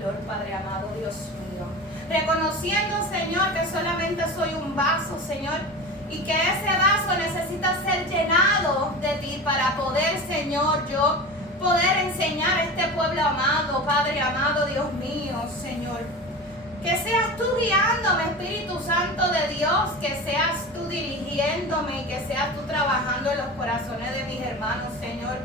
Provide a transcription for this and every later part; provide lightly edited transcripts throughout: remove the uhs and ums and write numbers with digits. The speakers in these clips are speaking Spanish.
dolor, Padre amado, Dios mío. Reconociendo, Señor, que solamente soy un vaso, Señor, y que ese vaso necesita ser llenado de ti para poder, Señor, yo poder enseñar a este pueblo amado, Padre amado, Dios mío, Señor. Que seas tú guiándome, Espíritu Santo de Dios, que seas tú dirigiéndome y que seas tú trabajando en los corazones de mis hermanos, Señor.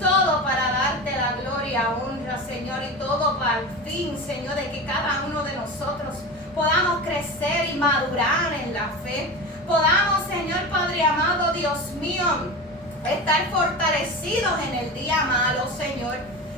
Todo para darte la gloria, honra, Señor, y todo para el fin, Señor, de que cada uno de nosotros podamos crecer y madurar en la fe. Podamos, Señor Padre amado, Dios mío, estar fortalecidos en el día malo, Señor.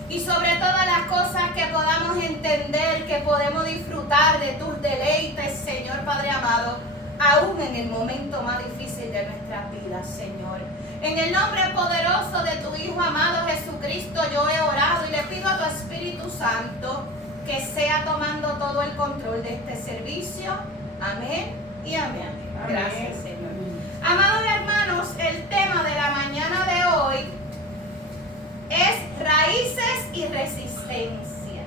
Y sobre todas las cosas que podamos entender, que podemos disfrutar de tus deleites, Señor Padre amado, aún en el momento más difícil de nuestras vidas, Señor. En el nombre poderoso de tu Hijo amado Jesucristo, yo he orado y le pido a tu Espíritu Santo que sea tomando todo el control de este servicio. Amén y amén. Gracias, Señor. Amados hermanos, el tema de la mañana de hoy es raíces y resistencia.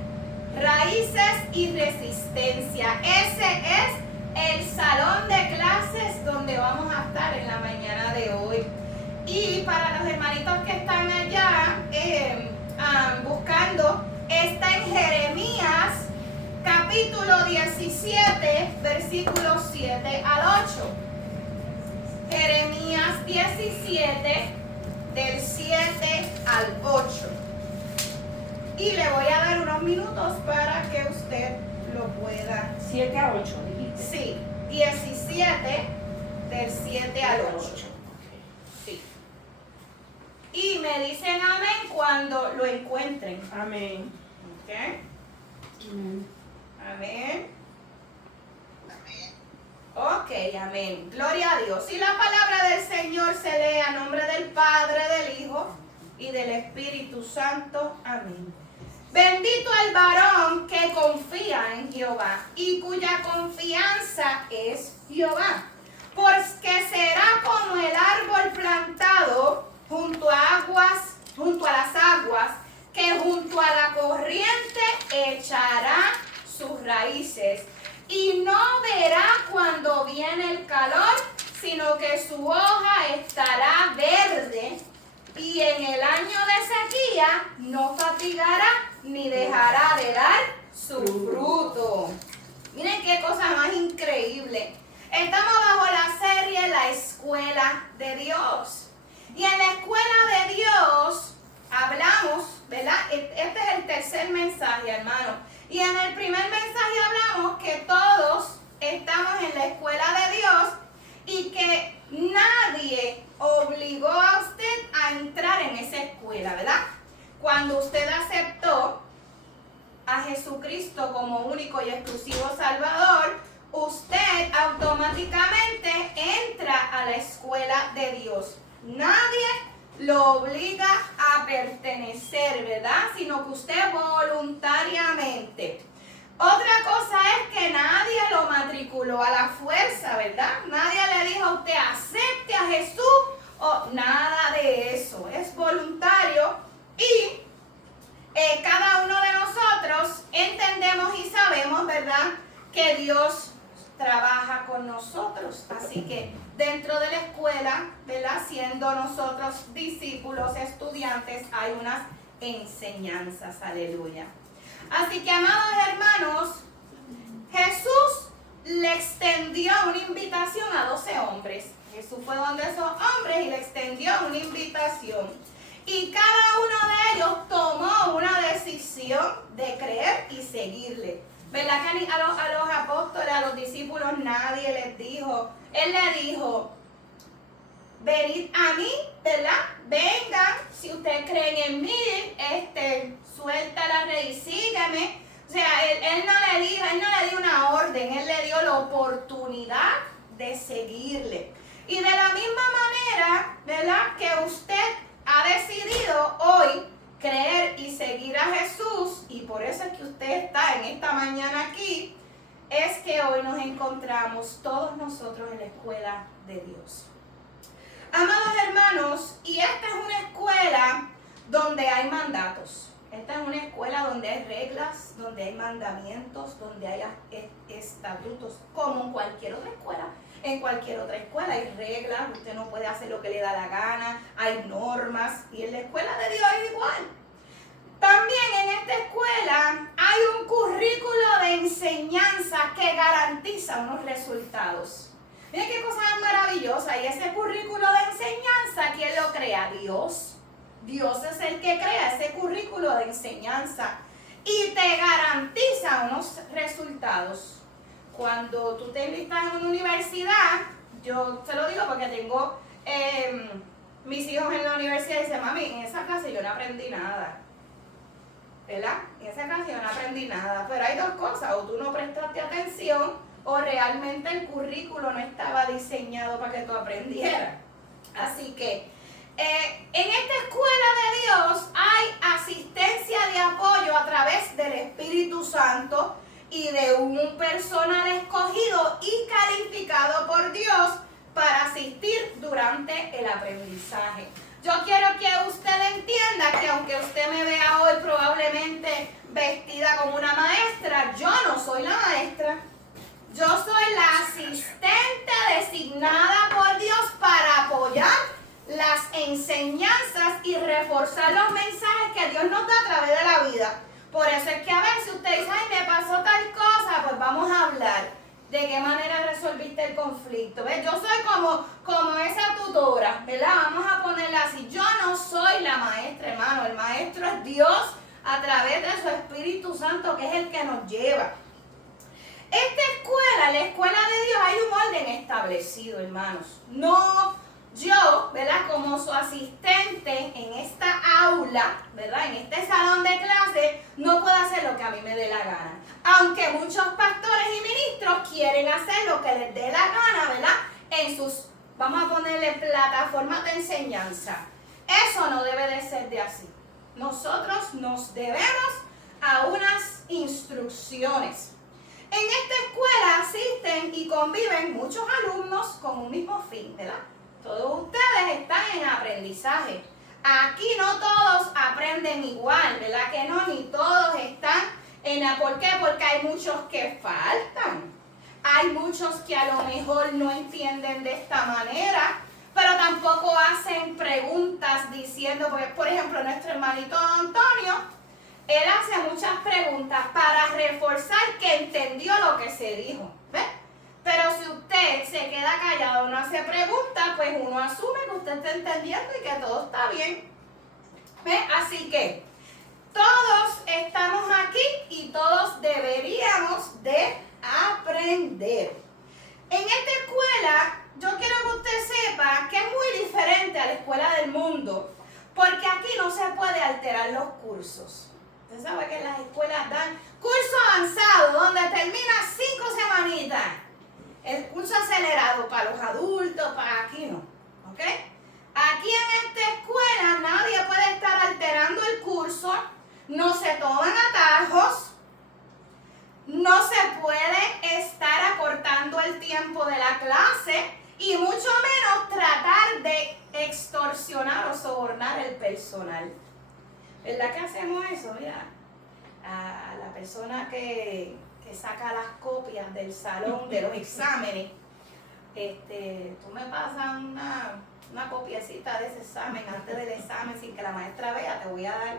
Raíces y resistencia. Ese es el salón de clases donde vamos a estar en la mañana de hoy. Y para los hermanitos que están allá buscando, está en Jeremías capítulo 17, versículos 7 al 8. Jeremías 17, del 7 al 8. Y le voy a dar unos minutos para que usted lo pueda. 7 a 8, dijiste. Sí, 17, del 7 al 8. Sí. Y me dicen amén cuando lo encuentren. Amén. ¿Ok? Amén. Ok, amén. Gloria a Dios. Y la palabra del Señor se lee a nombre del Padre, del Hijo y del Espíritu Santo. Amén. Bendito el varón que confía en Jehová y cuya confianza es Jehová, porque será como el árbol plantado junto a las aguas, que junto a la corriente echará sus raíces. Y no verá cuando viene el calor, sino que su hoja estará verde, y en el año de sequía no fatigará ni dejará de dar su fruto. Miren qué cosa más increíble. Estamos bajo la serie La Escuela de Dios. Y en la Escuela de Dios hablamos, ¿verdad? Este es el tercer mensaje, hermano. Y en el primer mensaje hablamos que todos estamos en la escuela de Dios y que nadie obligó a usted a entrar en esa escuela, ¿verdad? Cuando usted aceptó a Jesucristo como único y exclusivo Salvador, usted automáticamente entra a la escuela de Dios. Nadie lo obliga a pertenecer, ¿verdad? Sino que usted voluntariamente. Otra cosa es que nadie lo matriculó a la fuerza, ¿verdad? Nadie le dijo a usted acepte a Jesús o nada de eso. Es voluntario y cada uno de nosotros entendemos y sabemos, ¿verdad?, que Dios trabaja con nosotros. Así que dentro de la escuela, ¿verdad?, siendo nosotros discípulos, estudiantes, hay unas enseñanzas. Aleluya. Así que, amados hermanos, Jesús le extendió una invitación a 12 hombres. Jesús fue donde esos hombres y le extendió una invitación. Y cada uno de ellos tomó una decisión de creer y seguirle. ¿Verdad que a los apóstoles, a los discípulos, nadie les dijo? Él le dijo, venid a mí, ¿verdad? Vengan, si ustedes creen en mí, suelta la red y sígueme. O sea, él no le dio una orden, él le dio la oportunidad de seguirle. Y de la misma manera, ¿verdad?, que usted ha decidido hoy creer y seguir a Jesús, y por eso es que usted está en esta mañana aquí, es que hoy nos encontramos todos nosotros en la escuela de Dios. Amados hermanos, y esta es una escuela donde hay mandatos. Esta es una escuela donde hay reglas, donde hay mandamientos, donde hay estatutos, como en cualquier otra escuela. En cualquier otra escuela hay reglas, usted no puede hacer lo que le da la gana, hay normas, y en la escuela de Dios es igual. También en esta escuela hay un currículo de enseñanza que garantiza unos resultados. Miren qué cosa más maravillosa. Y ese currículo de enseñanza, ¿quién lo crea? Dios. Dios es el que crea ese currículo de enseñanza y te garantiza unos resultados. Cuando tú te enlistas en una universidad, yo te lo digo porque tengo mis hijos en la universidad y dicen, mami, en esa clase yo no aprendí nada. ¿Verdad? En esa clase yo no aprendí nada. Pero hay dos cosas, o tú no prestaste atención o realmente el currículo no estaba diseñado para que tú aprendieras. Así que en esta escuela de Dios hay asistencia de apoyo a través del Espíritu Santo y de un personal escogido y calificado por Dios para asistir durante el aprendizaje. Yo quiero que usted entienda que aunque usted me vea hoy probablemente vestida como una maestra, yo no soy la maestra. Yo soy la asistente designada por Dios para apoyar las enseñanzas y reforzar los mensajes que Dios nos da a través de la vida. Por eso es que a veces usted dice, ay, me pasó tal cosa, pues vamos a hablar. ¿De qué manera resolviste el conflicto? ¿Ves? Yo soy como esa tutora, ¿verdad? Vamos a ponerla así. Yo no soy la maestra, hermano. El maestro es Dios a través de su Espíritu Santo, que es el que nos lleva. Esta escuela, la escuela de Dios, hay un orden establecido, hermanos. No yo, ¿verdad? Como su asistente en esta aula, ¿verdad? En este salón de clase, no puedo hacer lo que a mí me dé la gana. Aunque muchos pastores y ministros quieren hacer lo que les dé la gana, ¿verdad? En sus, vamos a ponerle plataformas de enseñanza. Eso no debe de ser de así. Nosotros nos debemos a unas instrucciones. En esta escuela asisten y conviven muchos alumnos con un mismo fin, ¿verdad? Todos ustedes están en aprendizaje. Aquí no todos aprenden igual, ¿verdad que no? Ni todos están en... ¿Por qué? Porque hay muchos que faltan. Hay muchos que a lo mejor no entienden de esta manera, pero tampoco hacen preguntas diciendo, porque, por ejemplo, nuestro hermanito Antonio, él hace muchas preguntas para reforzar que entendió lo que se dijo. ¿Ves? Pero si usted se queda callado, no hace preguntas, pues uno asume que usted está entendiendo y que todo está bien. ¿Ves? Así que todos estamos aquí y todos deberíamos de aprender. En esta escuela, yo quiero que usted sepa que es muy diferente a la escuela del mundo, porque aquí no se puede alterar los cursos. Usted sabe que las escuelas dan curso avanzado, donde termina 5 semanitas. El curso acelerado para los adultos, para aquí no. ¿Ok? Aquí en esta escuela nadie puede estar alterando el curso, no se toman atajos, no se puede estar acortando el tiempo de la clase y mucho menos tratar de extorsionar o sobornar el personal. ¿Verdad que hacemos eso? Mira, a la persona que saca las copias del salón de los exámenes, tú me pasas una copiecita de ese examen antes del examen sin que la maestra vea, te voy a dar.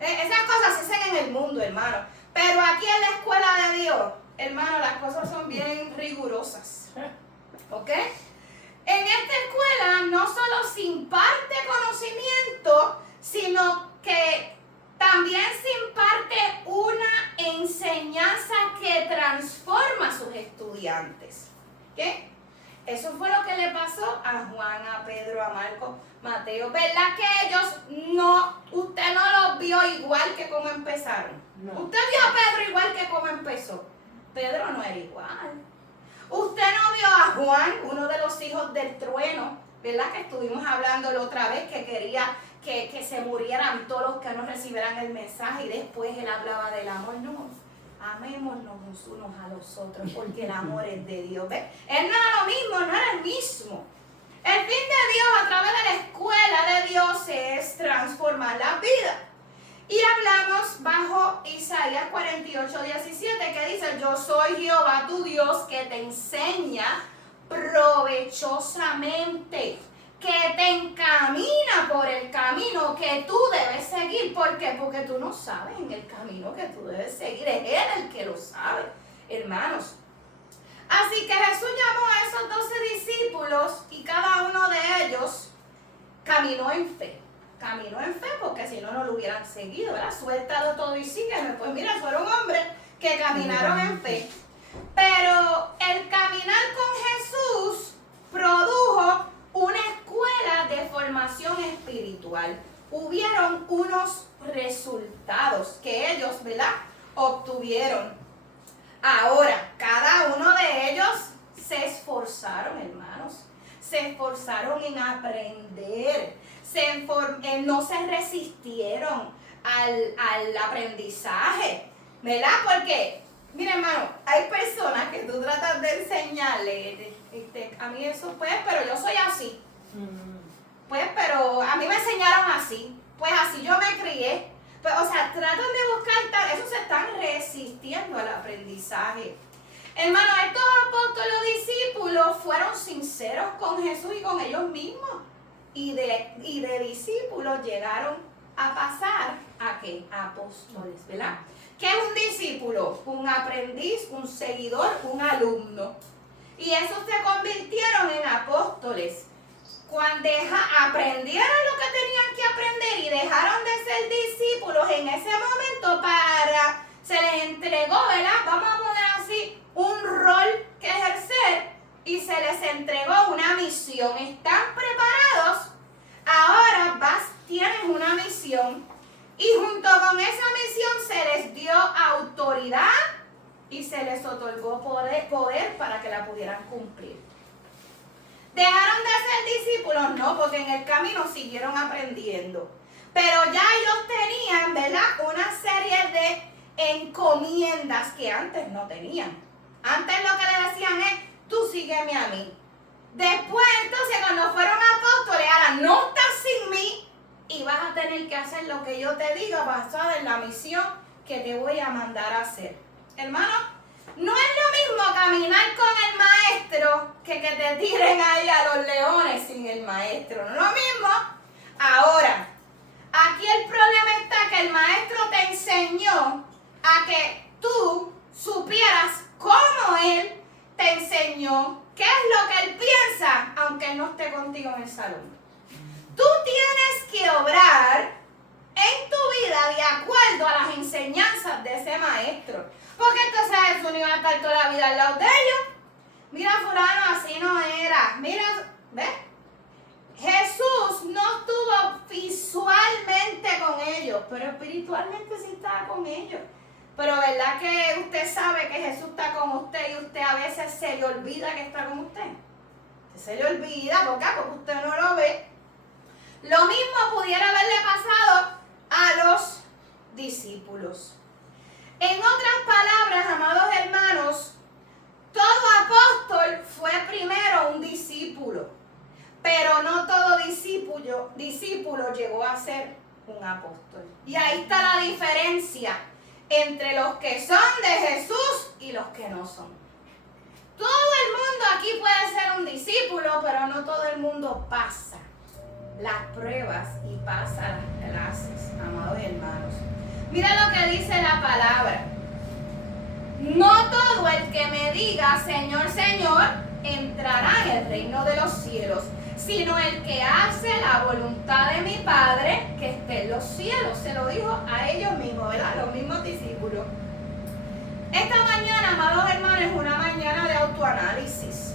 Esas cosas se hacen en el mundo, hermano. Pero aquí en la escuela de Dios, hermano, las cosas son bien rigurosas. ¿Ok? En esta escuela no solo se imparte conocimiento, sino que también se imparte una enseñanza que transforma a sus estudiantes. ¿Qué? Eso fue lo que le pasó a Juan, a Pedro, a Marcos, Mateo. ¿Verdad que ellos usted no los vio igual que como empezaron? No. Usted vio a Pedro igual que como empezó. Pedro no era igual. Usted no vio a Juan, uno de los hijos del trueno, ¿verdad? Que estuvimos hablando la otra vez, que quería que se murieran todos los que no recibieran el mensaje, y después él hablaba del amor. No, amémonos unos a los otros, porque el amor es de Dios. ¿Ves? Él no era lo mismo, no era el mismo. El fin de Dios a través de la escuela de Dios es transformar la vida. Y hablamos bajo Isaías 48:17, que dice: yo soy Jehová tu Dios, que te enseña provechosamente, que te encamina por el camino que tú debes seguir. ¿Por qué? Porque tú no sabes en el camino que tú debes seguir. Es Él el que lo sabe, hermanos. Así que Jesús llamó a esos 12 discípulos y cada uno de ellos caminó en fe. Caminó en fe porque si no, no lo hubieran seguido, ¿verdad? Suéltalo todo y sígueme. Pues mira, fueron hombres que caminaron en fe. Pero el caminar con Jesús produjo una escuela de formación espiritual. Hubieron unos resultados que ellos, ¿verdad?, obtuvieron. Ahora, cada uno de ellos se esforzaron, hermanos. Se esforzaron en aprender. No se resistieron al aprendizaje, ¿verdad? Porque, mira, hermano, hay personas que tú tratas de enseñarle, a mí eso pues, pero yo soy así. Pues, pero a mí me enseñaron así. Pues así yo me crié. Pues, o sea, tratan de buscar eso, se están resistiendo al aprendizaje. Hermano, estos apóstoles discípulos fueron sinceros con Jesús y con ellos mismos. Y de discípulos llegaron a pasar a ¿qué? Apóstoles, ¿verdad? ¿Qué es un discípulo? Un aprendiz, un seguidor, un alumno. Y esos se convirtieron en apóstoles. Cuando aprendieron lo que tenían que aprender y dejaron de ser discípulos, en ese momento se les entregó, ¿verdad? Vamos a poner así, un rol que ejercer y se les entregó una misión. ¿Están preparados? Ahora tienen una misión y junto con esa misión se les dio autoridad y se les otorgó poder para que la pudieran cumplir. ¿Dejaron de ser discípulos? No, porque en el camino siguieron aprendiendo. Pero ya ellos tenían, ¿verdad?, una serie de encomiendas que antes no tenían. Antes lo que le decían es: tú sígueme a mí. Después, entonces, cuando fueron apóstoles, ahora no estás sin mí y vas a tener que hacer lo que yo te diga basada en la misión que te voy a mandar a hacer. Hermano, no es lo mismo caminar con el maestro que te tiren ahí a los leones sin el maestro. No es lo mismo. Ahora, aquí el problema está que el maestro te enseñó a que tú supieras cómo él te enseñó, qué es lo que él piensa, aunque él no esté contigo en el salón. Tú tienes que obrar en tu vida de acuerdo a las enseñanzas de ese maestro. Porque entonces Jesús no iba a estar toda la vida al lado de ellos. Mira, fulano, así no era. Mira, ¿ves? Jesús no estuvo visualmente con ellos, pero espiritualmente sí estaba con ellos. Pero ¿verdad que usted sabe que Jesús está con usted y usted a veces se le olvida que está con usted? Se le olvida, ¿por qué? Porque usted no lo ve. Lo mismo pudiera haberle pasado a los discípulos. En otras palabras, amados hermanos, todo apóstol fue primero un discípulo, pero no todo discípulo llegó a ser un apóstol. Y ahí está la diferencia entre los que son de Jesús y los que no son. Todo el mundo aquí puede ser un discípulo, pero no todo el mundo pasa las pruebas y pasa las clases, amados hermanos. Mira lo que dice la palabra. No todo el que me diga Señor, Señor, entrará en el reino de los cielos, sino el que hace la voluntad de mi Padre que esté en los cielos. Se lo dijo a ellos mismos, ¿verdad? Los mismos discípulos. Esta mañana, amados hermanos, es una mañana de autoanálisis.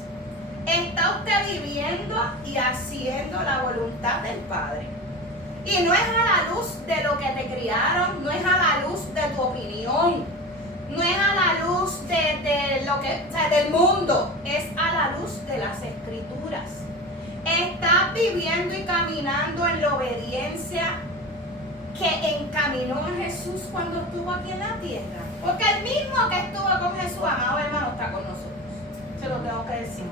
¿Está usted viviendo y haciendo la voluntad del Padre? Y no es a la luz de lo que te criaron, no es a la luz de tu opinión, no es a la luz de lo que, o sea, del mundo, es a la luz de las Escrituras. ¿Estás viviendo y caminando en la obediencia que encaminó a Jesús cuando estuvo aquí en la tierra? Porque el mismo que estuvo con Jesús, amado hermano, está con nosotros. Se lo tengo que decir.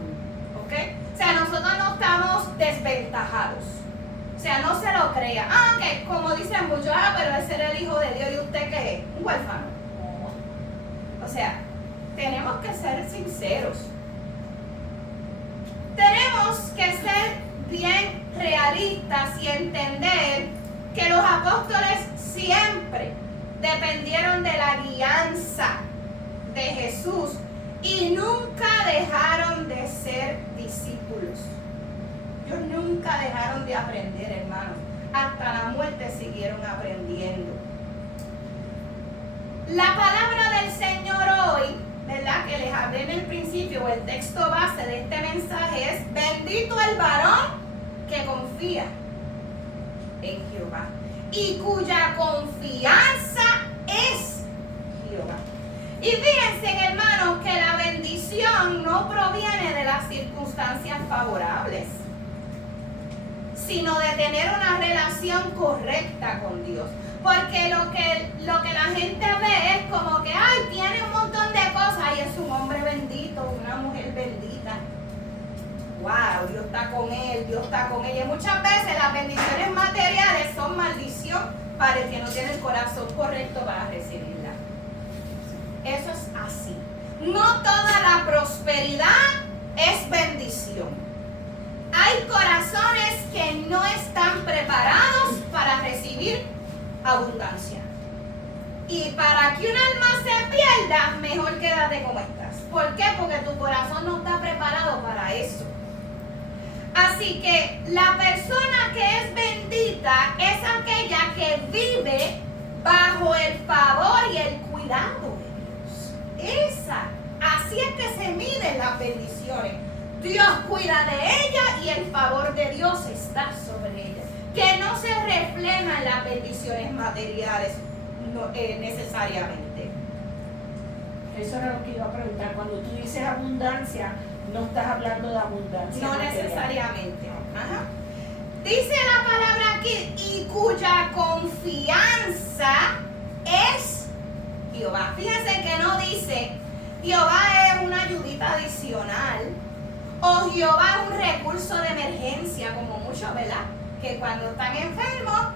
¿Ok? O sea, nosotros no estamos desventajados. O sea, no se lo crea. Que como dicen muchos, pero ese era el hijo de Dios, ¿y usted qué es? Un huérfano. O sea, tenemos que ser sinceros. Tenemos que ser bien realistas y entender que los apóstoles siempre dependieron de la guianza de Jesús y nunca dejaron de ser discípulos. Ellos nunca dejaron de aprender, hermanos. Hasta la muerte siguieron aprendiendo. La palabra del Señor hoy, ¿verdad? Que les hablé en el principio, o el texto base de este mensaje es: bendito el varón que confía en Jehová y cuya confianza es Jehová. Y fíjense, hermanos, que la bendición no proviene de las circunstancias favorables, sino de tener una relación correcta con Dios. Porque lo que la gente ve es como que, ay, tiene un montón de cosas y es un hombre bendito, una mujer bendita. Wow, Dios está con él, Dios está con ella. Y muchas veces las bendiciones materiales son maldición para el que no tiene el corazón correcto para recibirla. Eso es así. No toda la prosperidad es bendición. Hay corazones que no están preparados para recibir abundancia. Y para que un alma se pierda, mejor quédate como estás. ¿Por qué? Porque tu corazón no está preparado para eso. Así que la persona que es bendita es aquella que vive bajo el favor y el cuidado de Dios. Así es que se miden las bendiciones. Dios cuida de ella y el favor de Dios está sobre ella. Que no se reflejan las bendiciones materiales necesariamente. Eso era lo que iba a preguntar. Cuando tú dices abundancia, no estás hablando de abundancia. No material. necesariamente. Ajá. Dice la palabra aquí: y cuya confianza es Jehová. Fíjense que no dice Jehová es una ayudita adicional o Jehová es un recurso de emergencia, como muchos, ¿verdad? Que cuando están enfermos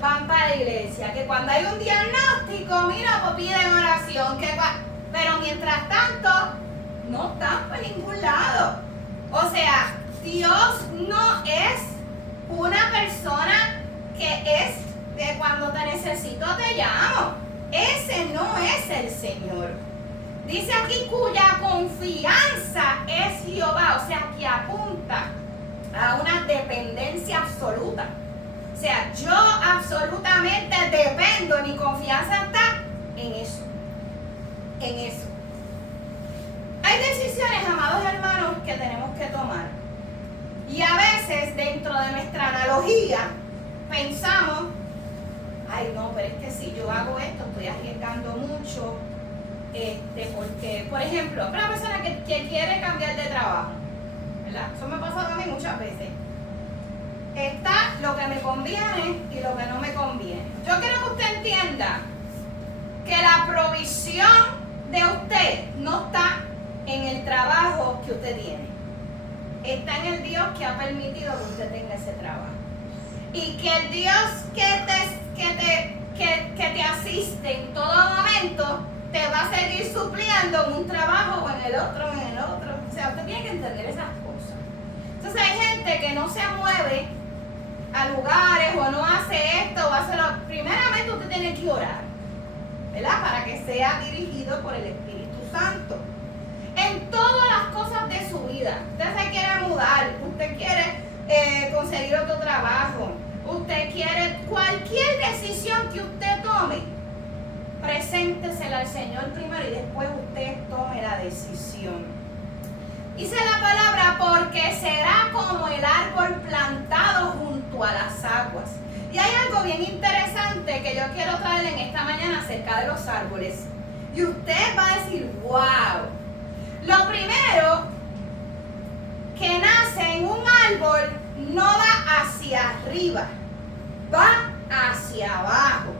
van para la iglesia, que cuando hay un diagnóstico, mira, pues piden oración, pero mientras tanto no están por ningún lado. O sea, Dios no es una persona que es de cuando te necesito te llamo. Ese no es el Señor. Dice aquí cuya confianza es Jehová, o sea, que apunta a una dependencia absoluta. O sea, yo absolutamente dependo, mi confianza está en eso. En eso. Hay decisiones, amados hermanos, que tenemos que tomar. Y a veces, dentro de nuestra analogía, pensamos, ay no, pero es que si yo hago esto, estoy arriesgando mucho. Porque, por ejemplo, una persona que quiere cambiar de trabajo, ¿verdad? Eso me ha pasado a mí muchas veces. Está lo que me conviene y lo que no me conviene. Yo quiero que usted entienda que la provisión de usted no está en el trabajo que usted tiene. Está en el Dios que ha permitido que usted tenga ese trabajo. Y que el Dios que te asiste en todo momento te va a seguir supliendo en un trabajo o en el otro, O sea, usted tiene que entender esas cosas. Entonces hay gente que no se mueve a lugares o no hace esto o hace lo. Primeramente usted tiene que orar, ¿verdad? Para que sea dirigido por el Espíritu Santo. En todas las cosas de su vida. Usted se quiere mudar, usted quiere conseguir otro trabajo, usted quiere cualquier decisión que usted tome. Preséntesela al Señor primero y después usted tome la decisión. Dice la palabra, porque será como el árbol plantado junto a las aguas. Y hay algo bien interesante que yo quiero traer en esta mañana acerca de los árboles. Y usted va a decir, wow. Lo primero que nace en un árbol no va hacia arriba, va hacia abajo.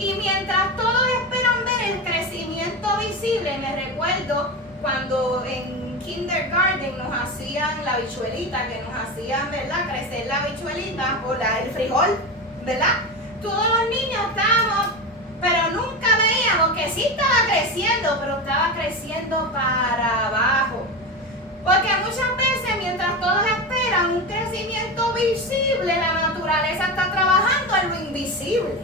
Y mientras todos esperan ver el crecimiento visible, me recuerdo cuando en kindergarten nos hacían la habichuelita, que nos hacían, ¿verdad?, crecer la habichuelita o el frijol, ¿verdad? Todos los niños estábamos, pero nunca veíamos que sí estaba creciendo, pero estaba creciendo para abajo. Porque muchas veces, mientras todos esperan un crecimiento visible, la naturaleza está trabajando en lo invisible.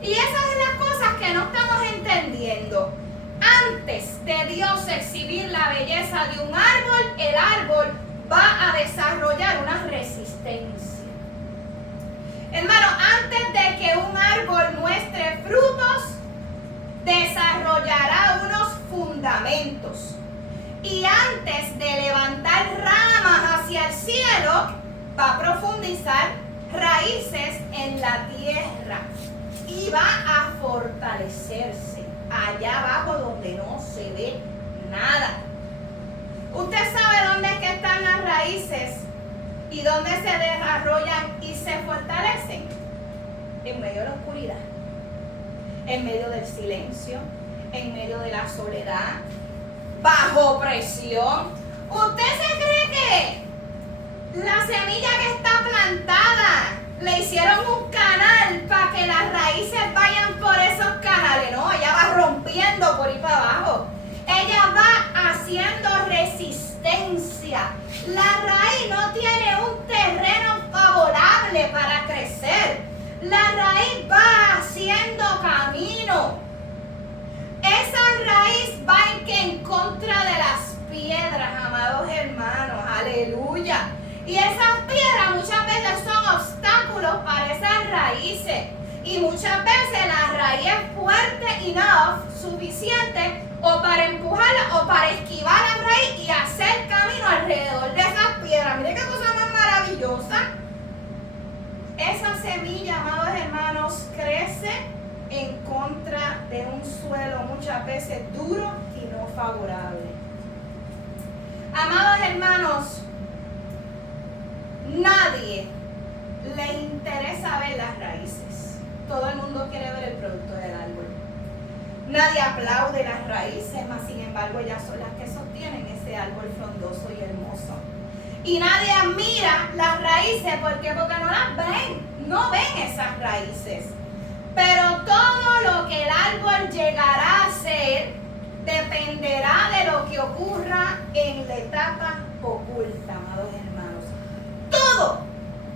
Y esas son las cosas que no estamos entendiendo. Antes de Dios exhibir la belleza de un árbol, el árbol va a desarrollar una resistencia. Hermano, antes de que un árbol muestre frutos, desarrollará unos fundamentos. Y antes de levantar ramas hacia el cielo, va a profundizar raíces en la tierra y va a fortalecerse allá abajo donde no se ve nada. ¿Usted sabe dónde es que están las raíces y dónde se desarrollan y se fortalecen? En medio de la oscuridad, en medio del silencio, en medio de la soledad, bajo presión. ¿Usted se cree que la semilla que está plantada le hicieron un canal para que las raíces vayan por esos canales? No, ella va rompiendo por ahí para abajo. Ella va haciendo resistencia. La raíz no tiene un terreno favorable para crecer. La raíz va haciendo camino. Esa raíz va en contra de las piedras, amados hermanos. Aleluya. Y esas piedras muchas veces son obstáculos para esas raíces. Y muchas veces la raíz es fuerte enough, suficiente, o para empujarla o para esquivar la raíz y hacer camino alrededor de esas piedras. Mire qué cosa más maravillosa. Esa semilla, amados hermanos, crece en contra de un suelo muchas veces duro y no favorable. Amados hermanos, nadie le interesa ver las raíces. Todo el mundo quiere ver el producto del árbol. Nadie aplaude las raíces, mas sin embargo ellas son las que sostienen ese árbol frondoso y hermoso. Y nadie admira las raíces, ¿por qué? Porque no las ven, no ven esas raíces. Pero todo lo que el árbol llegará a ser dependerá de lo que ocurra en la etapa oculta, amados hermanos. Todo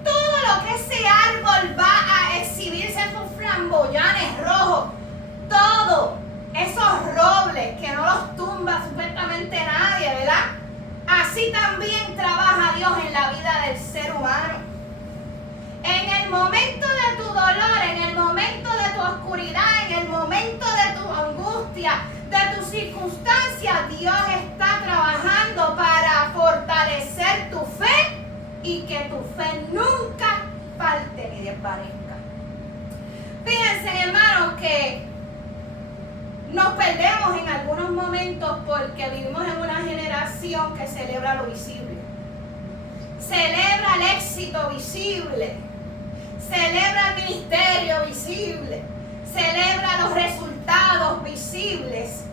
lo que ese árbol va a exhibirse, esos flamboyanes rojos, todo, esos robles que no los tumba supuestamente nadie, ¿verdad? Así también trabaja Dios en la vida del ser humano. En el momento de tu dolor, en el momento de tu oscuridad, en el momento de tu angustia, de tu circunstancia, Dios está trabajando para fortalecer tu fe y que tu fe nunca falte ni desvanezca. Fíjense, hermanos, que nos perdemos en algunos momentos porque vivimos en una generación que celebra lo visible. Celebra el éxito visible. Celebra el ministerio visible. Celebra los resultados visibles.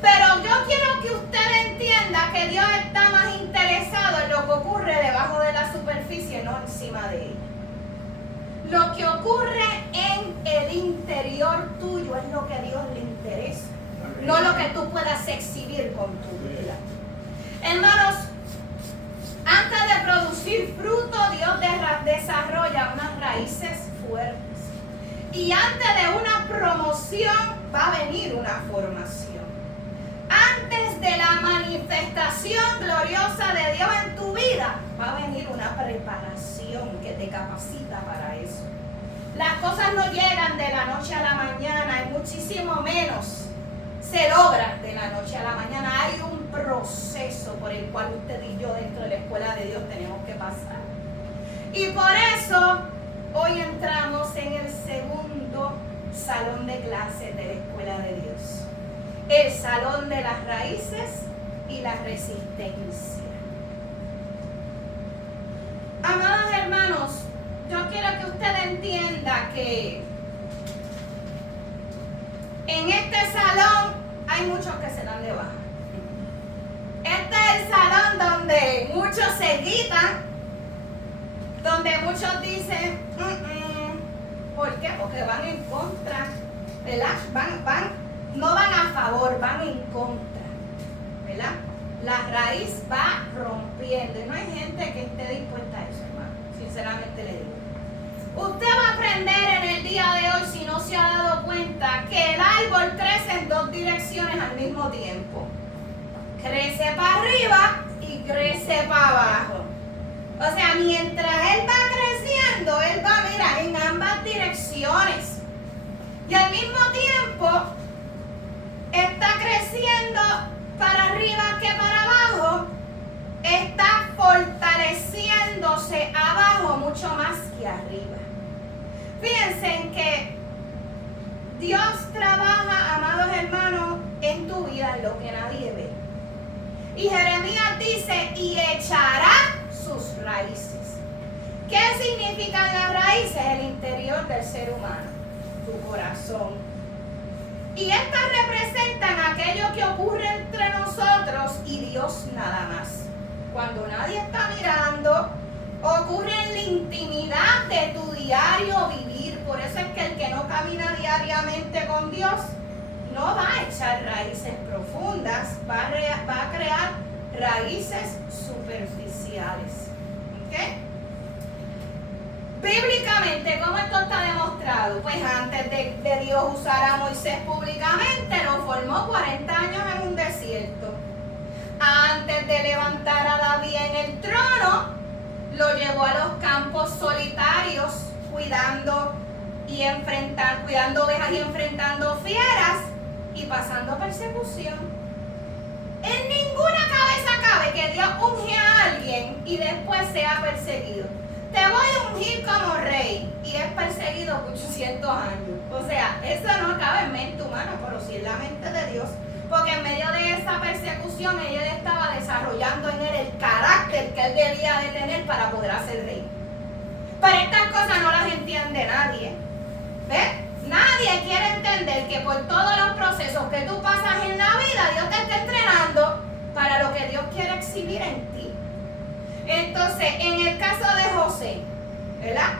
Pero yo quiero que usted entienda que Dios está más interesado en lo que ocurre debajo de la superficie, no encima de ella. Lo que ocurre en el interior tuyo es lo que a Dios le interesa, no lo que tú puedas exhibir con tu vida. Hermanos, antes de producir fruto, Dios desarrolla unas raíces fuertes. Y antes de una promoción va a venir una formación. Antes de la manifestación gloriosa de Dios en tu vida, va a venir una preparación que te capacita para eso. Las cosas no llegan de la noche a la mañana, y muchísimo menos se logran de la noche a la mañana. Hay un proceso por el cual usted y yo dentro de la escuela de Dios tenemos que pasar. Y por eso hoy entramos en el segundo salón de clases de la escuela de Dios. El salón de las raíces y la resistencia. Amados hermanos, yo quiero que usted entienda que en este salón hay muchos que se dan de baja. Este donde muchos se quitan, donde muchos dicen, ¿por qué? Porque van en contra, ¿verdad? No van a favor, van en contra, ¿verdad? La raíz va rompiendo y no hay gente que esté dispuesta a eso, hermano, sinceramente le digo. Usted va a aprender en el día de hoy, si no se ha dado cuenta, que el árbol crece en dos direcciones al mismo tiempo. Crece para arriba y crece para abajo. O sea, mientras él va creciendo, él va, mira, en ambas direcciones. Y al mismo tiempo, está creciendo para arriba que para abajo, está fortaleciéndose abajo mucho más que arriba. Fíjense en que Dios trabaja, amados hermanos, en tu vida en lo que nadie ve. Y Jeremías dice, y echará sus raíces. ¿Qué significan las raíces? El interior del ser humano, tu corazón. Y estas representan aquello que ocurre entre nosotros y Dios nada más. Cuando nadie está mirando, ocurre en la intimidad de tu diario vivir. Por eso es que el que no camina diariamente con Dios no va a echar raíces profundas, va a crear raíces superficiales. ¿Ok? Bíblicamente, ¿cómo esto está demostrado? Pues antes de Dios usar a Moisés públicamente, lo formó 40 años en un desierto. Antes de levantar a David en el trono, lo llevó a los campos solitarios, cuidando ovejas y enfrentando fieras y pasando persecución. En ninguna cabeza cabe que Dios unge a alguien y después sea perseguido. Te voy a ungir como rey y es perseguido por 800 años. O sea, eso no cabe en mente humana, pero sí en la mente de Dios. Porque en medio de esa persecución, él estaba desarrollando en él el carácter que él debía de tener para poder ser rey. Pero estas cosas no las entiende nadie. ¿Ves? Nadie quiere entender que por todos los procesos que tú pasas en la vida, Dios te está entrenando para lo que Dios quiere exhibir en ti. Entonces, en el caso de José, ¿verdad?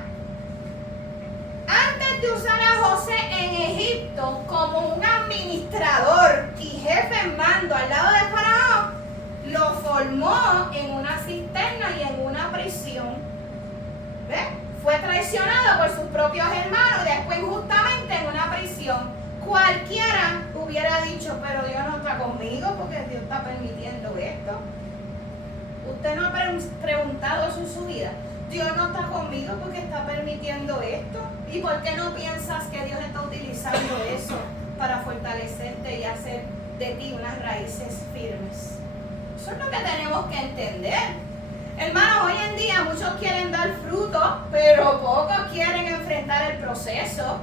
Antes de usar a José en Egipto como un administrador y jefe en mando al lado de Faraón, lo formó en una cisterna y en una prisión. ¿Ves? Fue traicionado por sus propios hermanos y después injustamente en una prisión. Cualquiera hubiera dicho, pero Dios no está conmigo porque Dios está permitiendo esto. Usted no ha preguntado eso en su vida. Dios no está conmigo porque está permitiendo esto. ¿Y por qué no piensas que Dios está utilizando eso para fortalecerte y hacer de ti unas raíces firmes? Eso es lo que tenemos que entender. Hermanos, hoy en día muchos quieren dar fruto, pero pocos quieren enfrentar el proceso.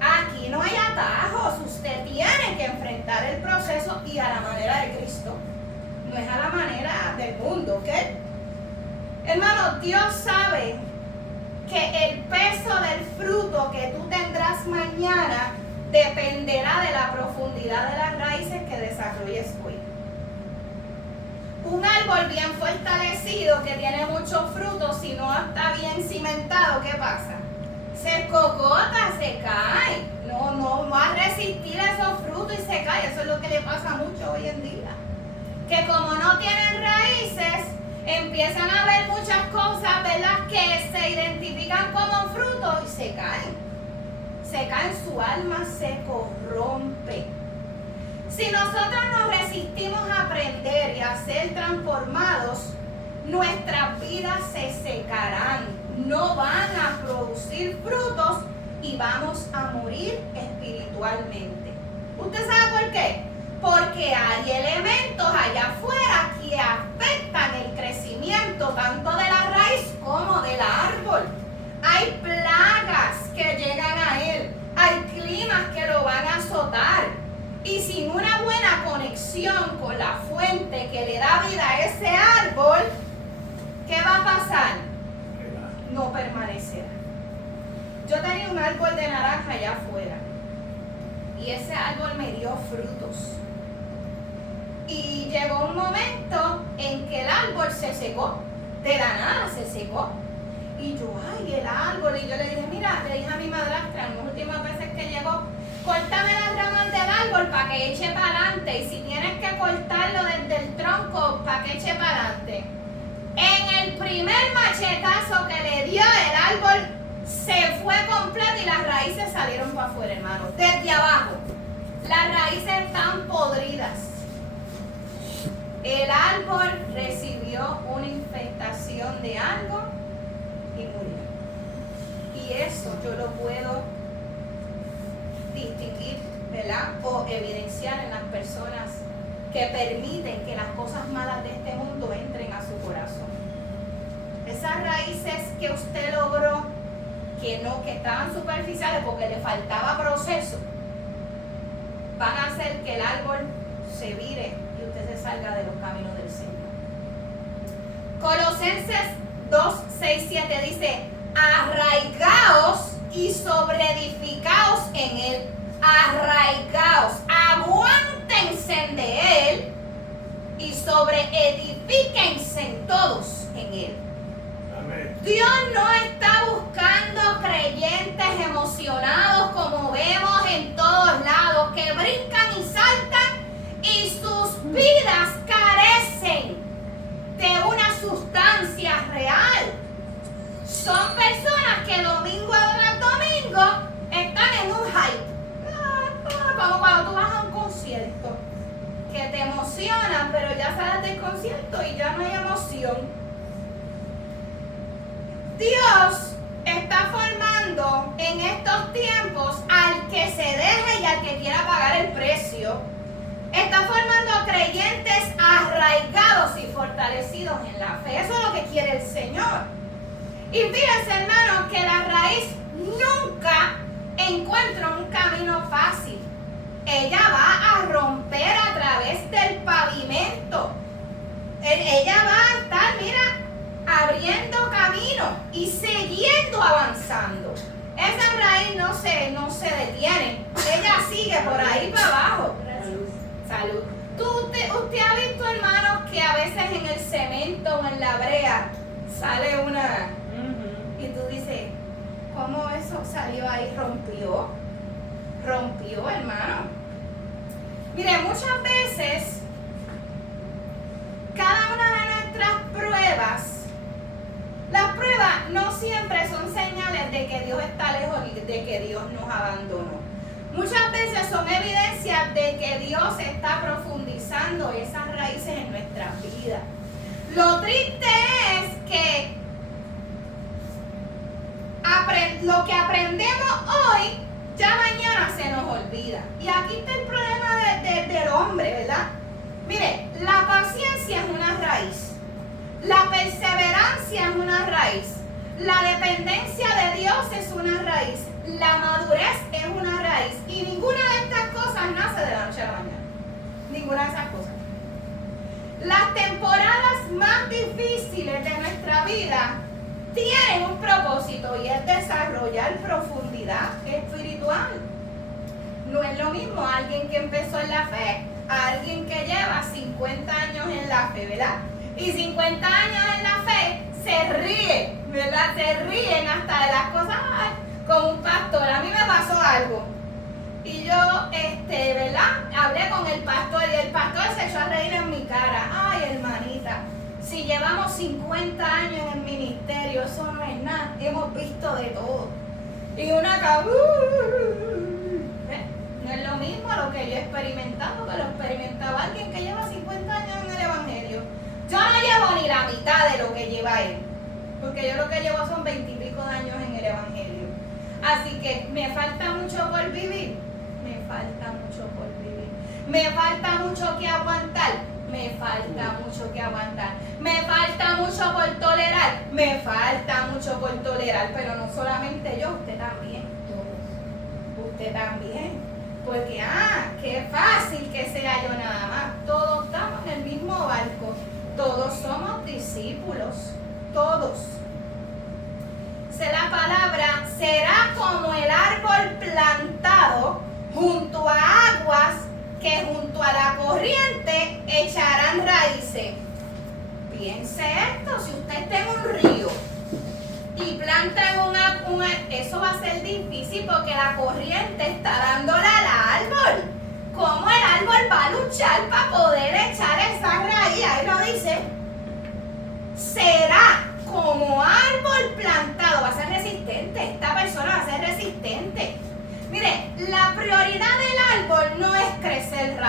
Aquí no hay atajos. Usted tiene que enfrentar el proceso y a la manera de Cristo. No es a la manera del mundo, ¿ok? Hermano, Dios sabe que el peso del fruto que tú tendrás mañana dependerá de la profundidad de las raíces que desarrolles hoy. Un árbol bien fortalecido que tiene muchos frutos, si no está bien cimentado, ¿qué pasa? Se cocota, se cae. No va a resistir esos frutos y se cae. Eso es lo que le pasa mucho hoy en día. Que como no tienen raíces, empiezan a ver muchas cosas, ¿verdad?, que se identifican como frutos y se caen. Se caen, su alma se corrompe. Si nosotros nos resistimos a aprender y a ser transformados, nuestras vidas se secarán, no van a producir frutos y vamos a morir espiritualmente. ¿Usted sabe por qué? Porque hay elementos allá afuera que afectan el crecimiento tanto de la raíz como del árbol. Hay plagas que llegan a él, hay climas que lo van a azotar. Y sin una buena conexión con la fuente que le da vida a ese árbol, ¿qué va a pasar? No permanecerá. Yo tenía un árbol de naranja allá afuera y ese árbol me dio frutos. Y llegó un momento en que el árbol árbol se secó, de la nada se secó. Y yo, ay, el árbol. Y yo le dije, mira, le dije a mi madrastra en las últimas veces que llegó, córtame las ramas del árbol para que eche para adelante. Y si tienes que cortarlo desde el tronco, para que eche para adelante. En el primer machetazo que le dio, el árbol se fue completo y las raíces salieron para afuera, hermano. Desde abajo. Las raíces están podridas. El árbol recibió una infestación de algo y murió. Y eso yo lo puedo distinguir, ¿verdad? O evidenciar en las personas que permiten que las cosas malas de este mundo entren a su corazón. Esas raíces que usted logró, que estaban superficiales porque le faltaba proceso, van a hacer que el árbol se vire y usted se salga de los caminos del Señor. Colosenses 2, 6, 7 dice: arraigaos y sobreedificaos en él. Arraigaos, aguántense de él y sobreedifíquense todos en él. Amén. Dios no está buscando creyentes emocionados como vemos en todos lados, que brincan y saltan y sus vidas carecen de una sustancia real. Son personas que domingo tras domingo están en un hype. Como cuando tú vas a un concierto que te emociona, pero ya sales del concierto y ya no hay emoción. Dios está formando en estos tiempos al que se deje y al que quiera pagar el precio. Está formando creyentes arraigados y fortalecidos en la fe. Eso es lo que quiere el Señor. Y fíjense, hermanos, que la raíz nunca encuentra un camino fácil. Ella va a romper a través del pavimento. Ella va a estar, mira, abriendo camino y siguiendo avanzando. Esa raíz no se detiene. Ella sigue por ahí para abajo. Salud. Usted ha visto, hermanos, que a veces en el cemento o en la brea sale una... Y tú dices, ¿cómo eso salió ahí? Rompió, hermano. Mire, muchas veces, cada una de nuestras pruebas, las pruebas no siempre son señales de que Dios está lejos y de que Dios nos abandonó. Muchas veces son evidencias de que Dios está profundizando esas raíces en nuestras vidas. Lo triste es que lo que aprendemos hoy, ya mañana se nos olvida. Y aquí está el problema del hombre, ¿verdad? Mire, la paciencia es una raíz. La perseverancia es una raíz. La dependencia de Dios es una raíz. La madurez es una raíz. Y ninguna de estas cosas nace de la noche a la mañana. Ninguna de esas cosas. Las temporadas más difíciles de nuestra vida tienen un propósito y es desarrollar profundidad espiritual. No es lo mismo alguien que empezó en la fe a alguien que lleva 50 años en la fe, ¿verdad? Y 50 años en la fe se ríe, ¿verdad? Se ríen hasta de las cosas. Ay, como un pastor, a mí me pasó algo. Y yo, ¿verdad? Hablé con el pastor y el pastor se echó a reír en mi cara. Ay, hermanita, si llevamos 50 años en el ministerio, eso no es nada. Hemos visto de todo. Y uno acá, no es lo mismo lo que yo he experimentado que lo experimentaba alguien que lleva 50 años en el evangelio. Yo no llevo ni la mitad de lo que lleva él, porque yo lo que llevo son 20 y pico de años en el evangelio. Así que me falta mucho por vivir. Me falta mucho por vivir. Me falta mucho que aguantar. Me falta mucho que aguantar. Me falta mucho por tolerar. Me falta mucho por tolerar. Pero no solamente yo, usted también. Usted también. Porque, qué fácil que sea yo nada más. Todos estamos en el mismo barco. Todos somos discípulos. Todos. La palabra será como el árbol plantado junto a aguas que junto a la corriente echarán raíces. piense esto, si usted está en un río y planta eso va a ser difícil porque la corriente está dándole al árbol. ¿Cómo el árbol va a luchar para poder echar esa raíz? Ahí lo dice. Será como árbol plantado, va a ser resistente. Esta persona va a ser resistente. Mire, la prioridad del árbol no es crecer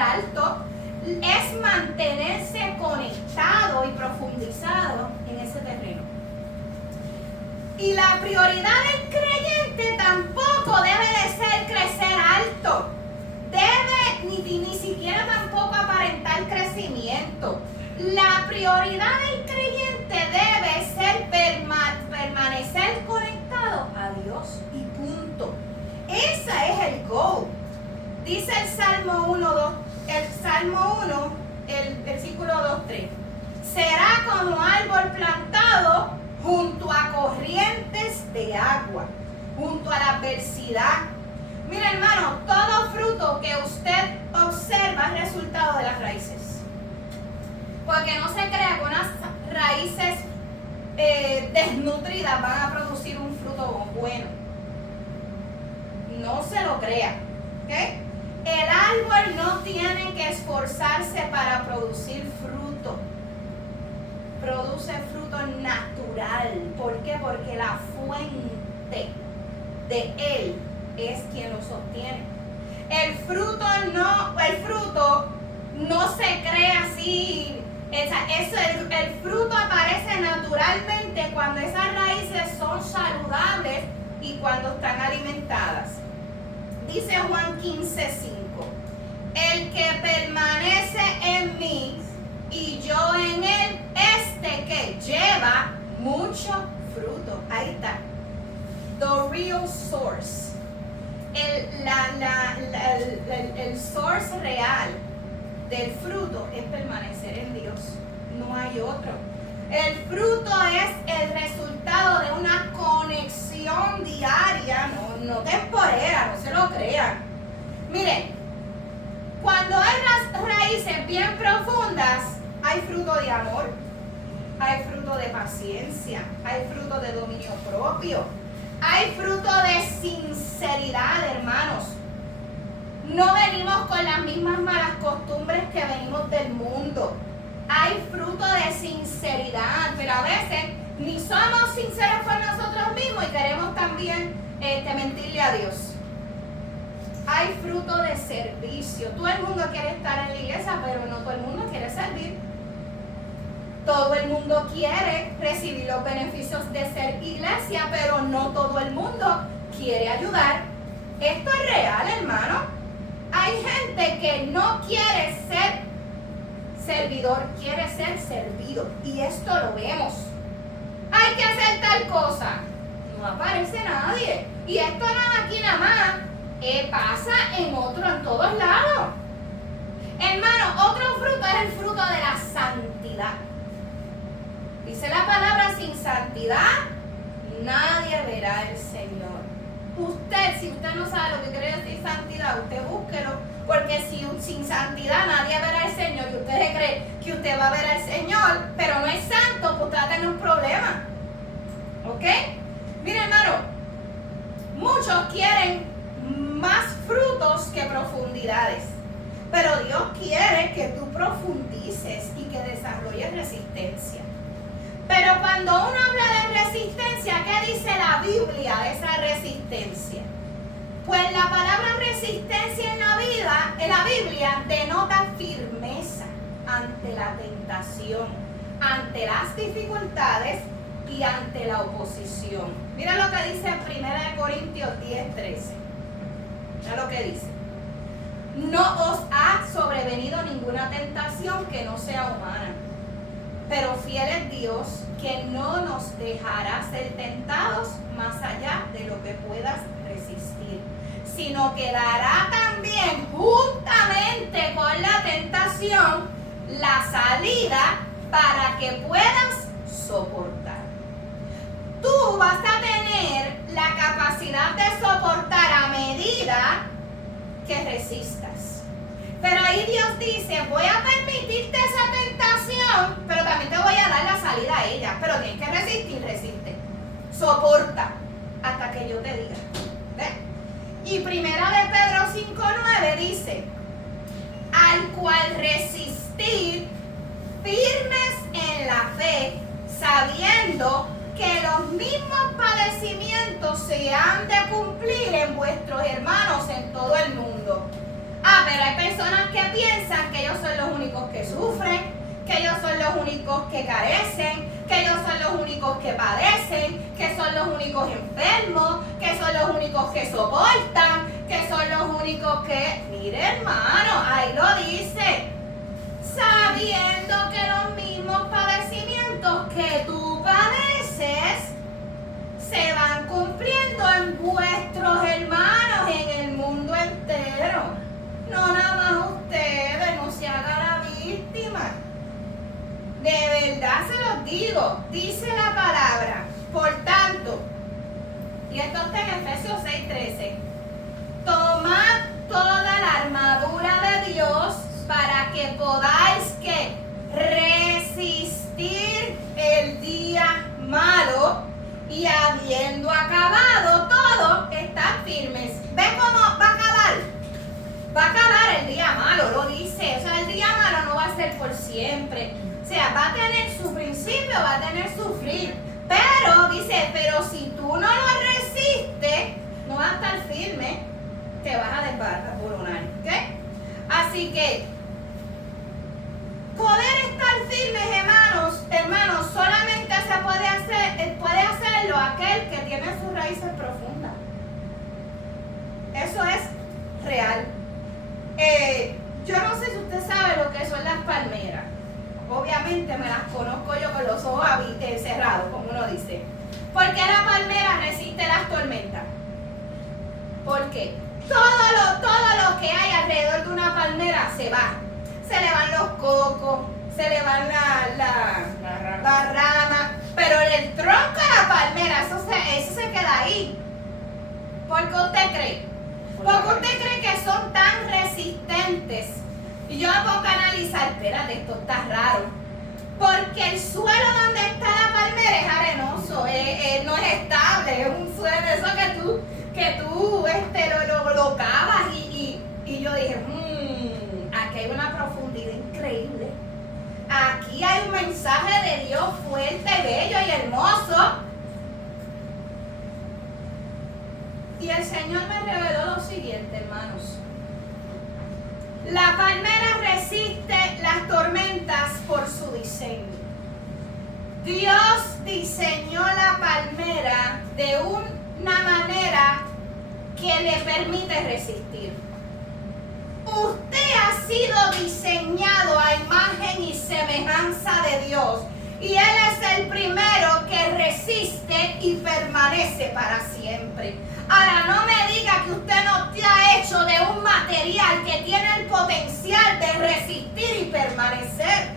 alto, es mantenerse conectado y profundizado en ese terreno. Y la prioridad del creyente tampoco debe de ser crecer alto. Ni siquiera tampoco aparentar crecimiento. La prioridad del creyente debe ser permanecer conectado a Dios y punto. Ese es el goal. Dice el Salmo 1, el versículo 2-3. Será como árbol plantado junto a corrientes de agua, junto a la adversidad. Mira, hermano, todo fruto que usted observa es resultado de las raíces. Porque no se crea que unas raíces desnutridas van a producir un fruto bueno. No se lo crea. ¿Okay? El árbol no tiene que esforzarse para producir fruto. Produce fruto natural. ¿Por qué? Porque la fuente de él es quien lo sostiene. El fruto no se crea así. El fruto aparece naturalmente cuando esas raíces son saludables y cuando están alimentadas. Dice Juan 15:5. El que permanece en mí y yo en él, que lleva mucho fruto. Ahí está. The real source. El source real del fruto es permanecer en Dios. No hay otro. El fruto es el resultado de una conexión diaria, no temporera, no se lo crean. Miren, cuando hay las raíces bien profundas, hay fruto de amor, hay fruto de paciencia, hay fruto de dominio propio, hay fruto de sinceridad, hermanos. No venimos con las mismas malas costumbres que venimos del mundo. Hay fruto de sinceridad, pero a veces ni somos sinceros con nosotros mismos y queremos también mentirle a Dios. Hay fruto de servicio. Todo el mundo quiere estar en la iglesia, pero no todo el mundo quiere servir. Todo el mundo quiere recibir los beneficios de ser iglesia, pero no todo el mundo quiere ayudar. Esto es real, hermano. Hay gente que no quiere ser servidor, quiere ser servido. Y esto lo vemos. Hay que hacer tal cosa. No aparece nadie. Y esto no aquí nada más. Pasa en todos lados. Hermano, otro fruto es el fruto de la santidad. Dice la palabra: sin santidad nadie verá al Señor. Si usted no sabe lo que quiere decir santidad, usted búsquelo, porque sin santidad nadie verá al Señor y usted cree que usted va a ver al Señor, pero no es santo, pues usted va a tener un problema. ¿Ok? Mira, hermano, muchos quieren más frutos que profundidades, pero Dios quiere que tú profundices y que desarrolles resistencia. Pero cuando uno habla de resistencia, ¿qué dice la Biblia de esa resistencia? Pues la palabra resistencia en la Biblia denota firmeza ante la tentación, ante las dificultades y ante la oposición. Mira lo que dice 1 Corintios 10:13. Mira lo que dice. No os ha sobrevenido ninguna tentación que no sea humana, pero fiel es Dios, que no nos dejará ser tentados más allá de lo que puedas resistir, sino que dará también juntamente con la tentación la salida para que puedas soportar. Tú vas a tener la capacidad de soportar a medida que resistas. Pero ahí Dios dice: voy a permitirte esa tentación bendición, pero también te voy a dar la salida a ella. Pero tienes que resistir, resiste. Soporta hasta que yo te diga. ¿Ves? Y primera de Pedro 5:9 dice, al cual resistir firmes en la fe, sabiendo que los mismos padecimientos se han de cumplir en vuestros hermanos en todo el mundo. Pero hay personas que piensan que ellos son los únicos que sufren, que ellos son los únicos que carecen, que ellos son los únicos que padecen, que son los únicos enfermos, que son los únicos que soportan, que son los únicos que... Mire, hermano, ahí lo dice. Sabiendo que los mismos padecimientos que tú padeces se van cumpliendo en vuestros hermanos en el mundo entero. No nada más ustedes, no se hagan la víctima. De verdad se los digo, dice la palabra. Por tanto, y esto está en Efesios 6:13, tomad toda la armadura de Dios para que podáis ¿qué? Resistir el día malo y habiendo acabado todo, estar firmes. ¿Ven cómo va a acabar? Va a acabar el día malo, lo dice. O sea, el día malo no va a ser por siempre. O sea, va a tener su principio, va a tener su fin. Pero, dice, pero si tú no lo resistes, no vas a estar firme, te vas a desbaratar, ¿ok? Así que, poder estar firmes, hermanos, solamente se puede hacerlo aquel que tiene sus raíces profundas. Eso es real. Yo no sé si usted sabe lo que son las palmeras. Obviamente me las conozco yo con los ojos cerrados, como uno dice. ¿Por qué la palmera resiste las tormentas? Porque todo lo que hay alrededor de una palmera se va. Se le van los cocos, se le van la rama, pero el tronco de la palmera, eso se queda ahí. ¿Por qué usted cree? Porque usted cree que son tan resistentes. Y yo me pongo a analizar, espérate, esto está raro. Porque el suelo donde está la palmera es arenoso, no es estable, es un suelo, eso que tú lo cavas y yo dije, aquí hay una profundidad increíble. Aquí hay un mensaje de Dios fuerte, bello y hermoso. Y el Señor me reveló lo siguiente, hermanos. La palmera resiste las tormentas por su diseño. Dios diseñó la palmera de una manera que le permite resistir. Usted ha sido diseñado a imagen y semejanza de Dios. Y Él es el primero que resiste y permanece para siempre. Ahora, no me diga que usted no está hecho de un material que tiene el potencial de resistir y permanecer.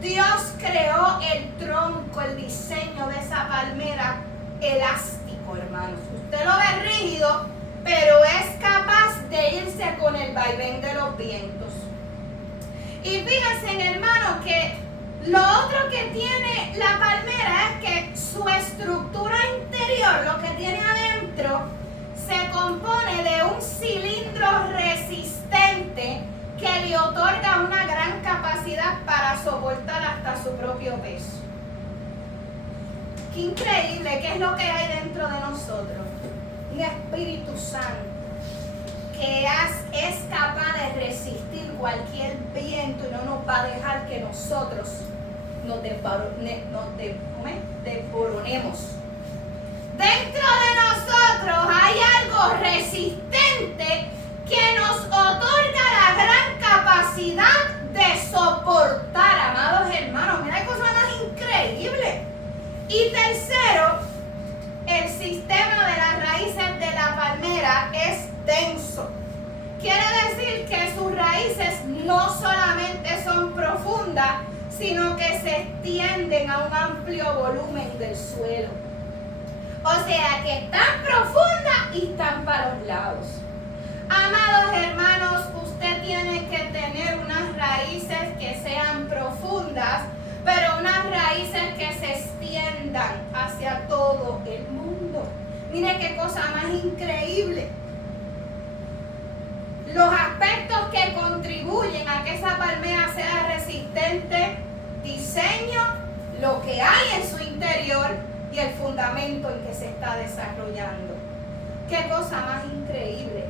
Dios creó el tronco, el diseño de esa palmera elástico, hermanos. Usted lo ve rígido, pero es capaz de irse con el vaivén de los vientos. Y fíjense, hermanos, que lo otro que tiene la palmera es que su estructura interior, lo que tiene adentro, se compone de un cilindro resistente que le otorga una gran capacidad para soportar hasta su propio peso. Qué increíble, ¿qué es lo que hay dentro de nosotros? Un Espíritu Santo que es capaz de resistir cualquier viento y no nos va a dejar que nosotros nos desboronemos. Dentro de nosotros hay algo resistente que nos otorga la gran capacidad de soportar, amados hermanos. Mira qué cosa más increíble. Y tercero, el sistema de las raíces de la palmera es denso. Quiere decir que sus raíces no solamente son profundas, sino que se extienden a un amplio volumen del suelo. O sea que están profundas y están para los lados. Amados hermanos, usted tiene que tener unas raíces que sean profundas cosa más increíble. Los aspectos que contribuyen a que esa palmera sea resistente: diseño, lo que hay en su interior y el fundamento en que se está desarrollando. Qué cosa más increíble.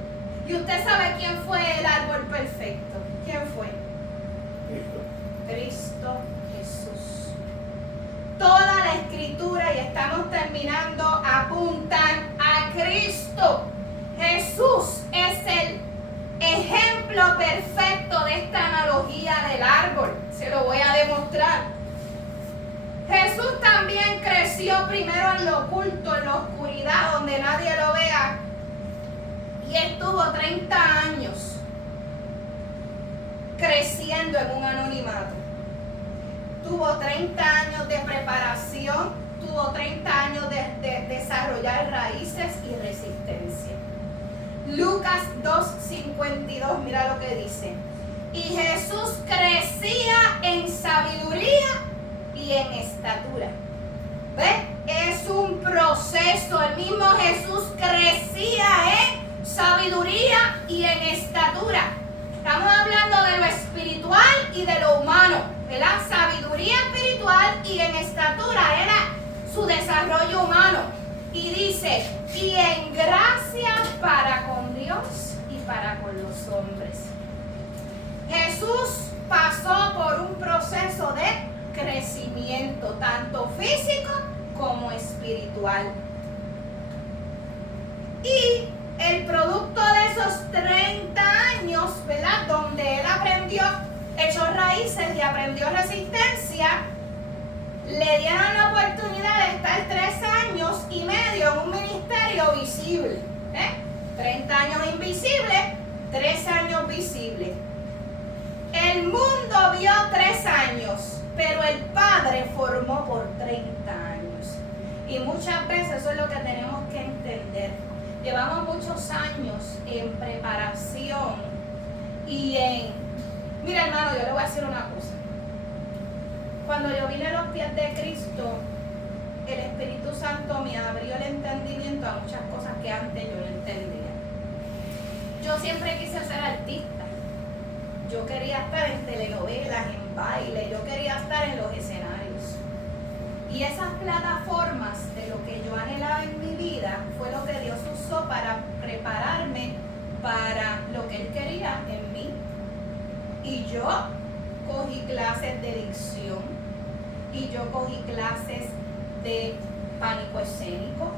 Y usted sabe quién fue el árbol perfecto. ¿Quién fue? Cristo Jesús. Toda la escritura, y estamos terminando, apuntan a Cristo. Jesús es el ejemplo perfecto de esta analogía del árbol. Se lo voy a demostrar. Jesús también creció primero en lo oculto, en la oscuridad, donde nadie lo vea. Y estuvo 30 años creciendo en un anonimato. Tuvo 30 años de preparación, tuvo 30 años de desarrollar raíces y resistencia. Lucas 2:52, mira lo que dice. Y Jesús crecía en sabiduría y en estatura. ¿Ves? Es un proceso. El mismo Jesús crecía en sabiduría y en estatura. Estamos hablando de lo espiritual y de lo humano, ¿verdad? Sabiduría espiritual y en estatura era su desarrollo humano. Y dice, y en gracia para con Dios y para con los hombres. Jesús pasó por un proceso de crecimiento, tanto físico como espiritual. Y el producto de esos 30 años, ¿verdad?, donde él aprendió, echó raíces y aprendió resistencia, le dieron la oportunidad de estar 3 años y medio en un ministerio visible. 30 años invisible, 3 años visible. El mundo vio 3 años, pero el Padre formó por 30 años. Y muchas veces eso es lo que tenemos que entender. Llevamos muchos años en preparación y en... Mira, hermano, yo le voy a decir una cosa. Cuando yo vine a los pies de Cristo, el Espíritu Santo me abrió el entendimiento a muchas cosas que antes yo no entendía. Yo siempre quise ser artista. Yo quería estar en telenovelas, en baile, yo quería estar en los escenarios. Y esas plataformas de lo que yo anhelaba en mi vida fue lo que Dios usó para prepararme para lo que Él quería en mí. Y yo cogí clases de dicción, y yo cogí clases de pánico escénico,